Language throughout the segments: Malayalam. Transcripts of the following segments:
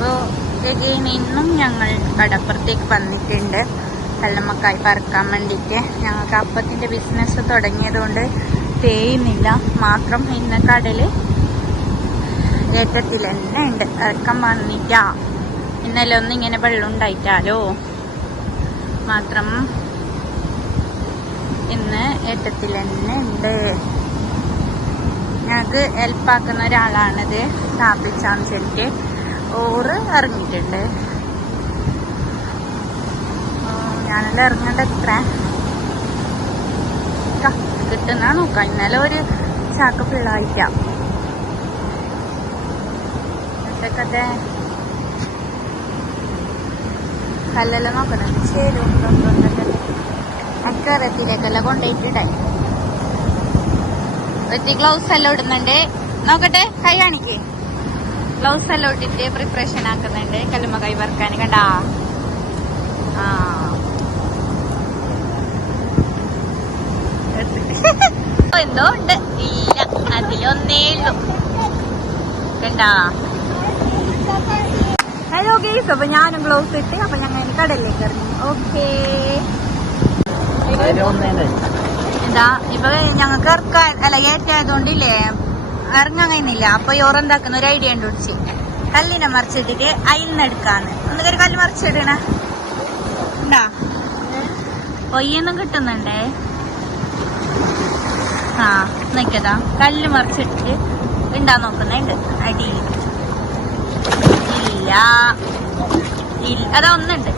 അപ്പോൾ ഇന്നും ഞങ്ങൾ കടപ്പുറത്തേക്ക് വന്നിട്ടുണ്ട് കല്ലുമ്മക്കായ് പറക്കാൻ വേണ്ടിയിട്ട്. ഞങ്ങൾക്ക് അപ്പത്തിൻ്റെ ബിസിനസ് തുടങ്ങിയതുകൊണ്ട് തേയുന്നില്ല, മാത്രം ഇന്ന് കടൽ ഏറ്റത്തിൽ തന്നെ ഉണ്ട്. ഇറക്കം വന്നിട്ടാ ഇന്നലെ ഇങ്ങനെ വെള്ളം ഉണ്ടായിട്ടാലോ മാത്രം ഇന്ന് ഏറ്റത്തിൽ തന്നെ ഉണ്ട്. ഞങ്ങൾക്ക് ഹെൽപ്പാക്കുന്ന ഒരാളാണിത്, സ്ഥാപിച്ചാന്ന് ശരിക്ക് ഓറ് ഇറങ്ങിയിട്ടുണ്ട്. ഞാനെല്ലാം ഇറങ്ങേണ്ട എത്ര കിട്ടുന്ന നോക്കാം. ഇന്നലെ ഒരു ചാക്ക് പിള്ളായിട്ടാ കഥ കല്ലെല്ലാം നോക്കണം. ശരി അക്കറത്തിലേക്കെല്ലാം കൊണ്ടുപോയിട്ടിടായി. ഒരു ഗ്ലൗസ് എല്ലാം ഇടുന്നുണ്ട്. നോക്കട്ടെ, കൈ കാണിക്ക്. ഗ്ലൗസ് എല്ലാം ഇട്ടിട്ട് പ്രിപ്പറേഷൻ ആക്കുന്നുണ്ട് കല്ലുമ്മക്കായ് വറുക്കാൻ. കണ്ടാ എന്തോ ഉണ്ട്. ഇല്ല, അതിലൊന്നേ ഉള്ളു. കണ്ടാ. ഹലോ ഗൈസ്, അപ്പൊ ഞാനും ഗ്ലൗസ് ഇട്ട് അപ്പൊ ഞങ്ങൾ കടലിലേക്ക് ഇറങ്ങി. ഓക്കേ, എന്താ ഇപ്പൊ ഞങ്ങൾക്ക് ഇറക്കാൻ അല്ല ഏറ്റായതുകൊണ്ടില്ലേ ഇറങ്ങാൻ കഴിയുന്നില്ല. അപ്പൊ ഓറെന്താക്കുന്ന ഒരു ഐഡിയ കണ്ടുപിടിച്ച് കല്ലിനെ മറിച്ചിട്ടിട്ട് അയിൽന്നെടുക്കാന്ന്. ഒന്നുകരി കല്ല് മറിച്ചിടണ ഉണ്ടാ പൊയ്യൊന്നും കിട്ടുന്നുണ്ടേ. ആ നിക്കതാ കല്ല് മറിച്ചിട്ടിട്ട് ഉണ്ടാ നോക്കുന്നുണ്ട്. അടിയിൽ ഇല്ല, അതാ ഒന്നുണ്ട്.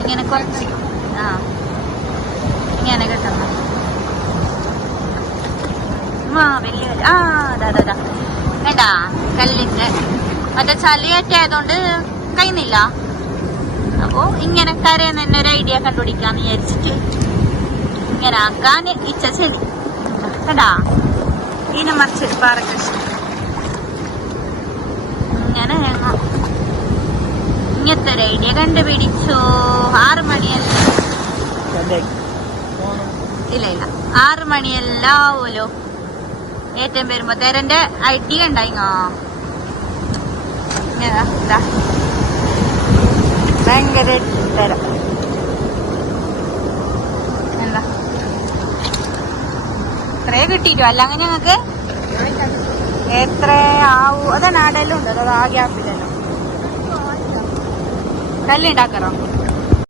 ഇങ്ങനെ കുറച്ച് ഇങ്ങനെ കിട്ടുന്നു. വലിയ അതാ വേണ്ടാ കല്ലിന്റെ മറ്റേ ചളിയേറ്റായതുകൊണ്ട് കഴിയുന്നില്ല. അപ്പോ ഇങ്ങനെ കരയെന്ന് തന്നെ ഒരു ഐഡിയ കണ്ടുപിടിക്കാന്ന് വിചാരിച്ചിട്ട് ഇങ്ങനെ ആക്കാൻ ഇച്ച ചെളി കേട്ടാ ഇതിനെ മറിച്ചിട്ട് പാറക്കൃഷി ഇങ്ങനെ ഇങ്ങനത്തെ ഒരു ഐഡിയ കണ്ടുപിടിച്ചു. 6 മണിയല്ല, ഇല്ല 6 മണിയല്ല ആവൂലോ ഏറ്റവും വരുമ്പോ തേരന്റെ ഐഡിയ ഉണ്ടായിങ്ങോ. ഭയങ്കര തരം എന്താ എത്രേ കിട്ടിട്ടോ. അല്ല അങ്ങനെ ഞങ്ങക്ക് എത്ര ആവൂ അതാണ് ആടെല്ലാം ഉണ്ട്. അത് ആ ഗ്യാപ്പിലല്ലോ കല്ലുണ്ടാക്കാറോ.